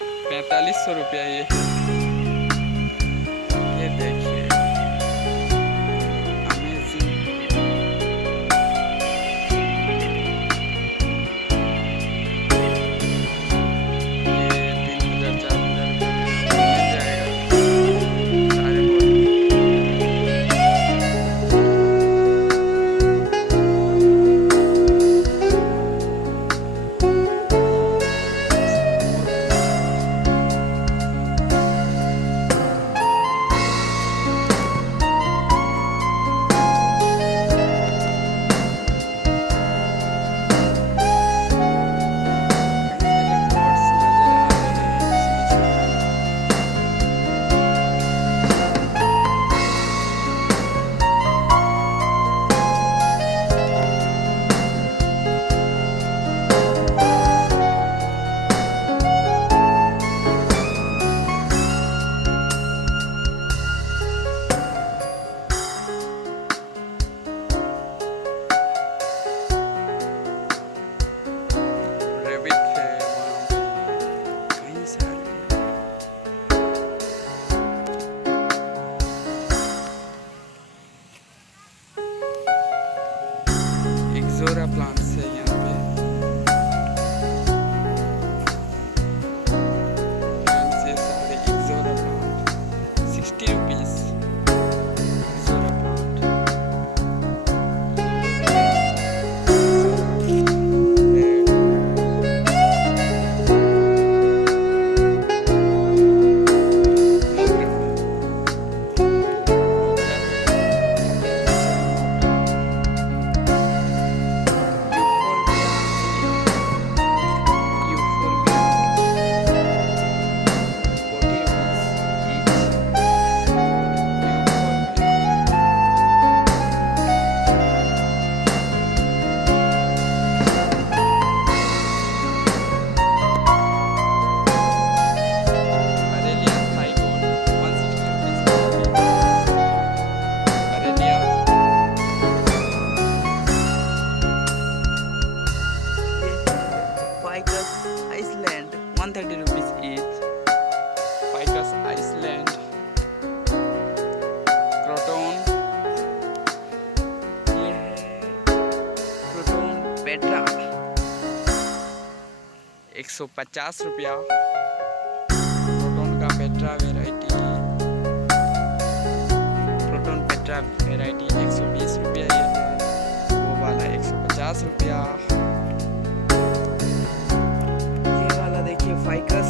4500 रुपया ये देखिए अमेजिंग। ये 3000 4000 मिल जाएगा सारे बोल। एक्सोरा प्लांट्स है यहाँ पे। Plants ये सारे ixora plant 60 rupees ixora plant. Ficus Iceland 130 rupees each. Ficus Iceland, Croton, ये है Croton Petra 150 रुपया। Croton का Petra variety, Croton Petra variety 120 रुपया ये है। वो वाला 150 रुपया। देखिए फाइकस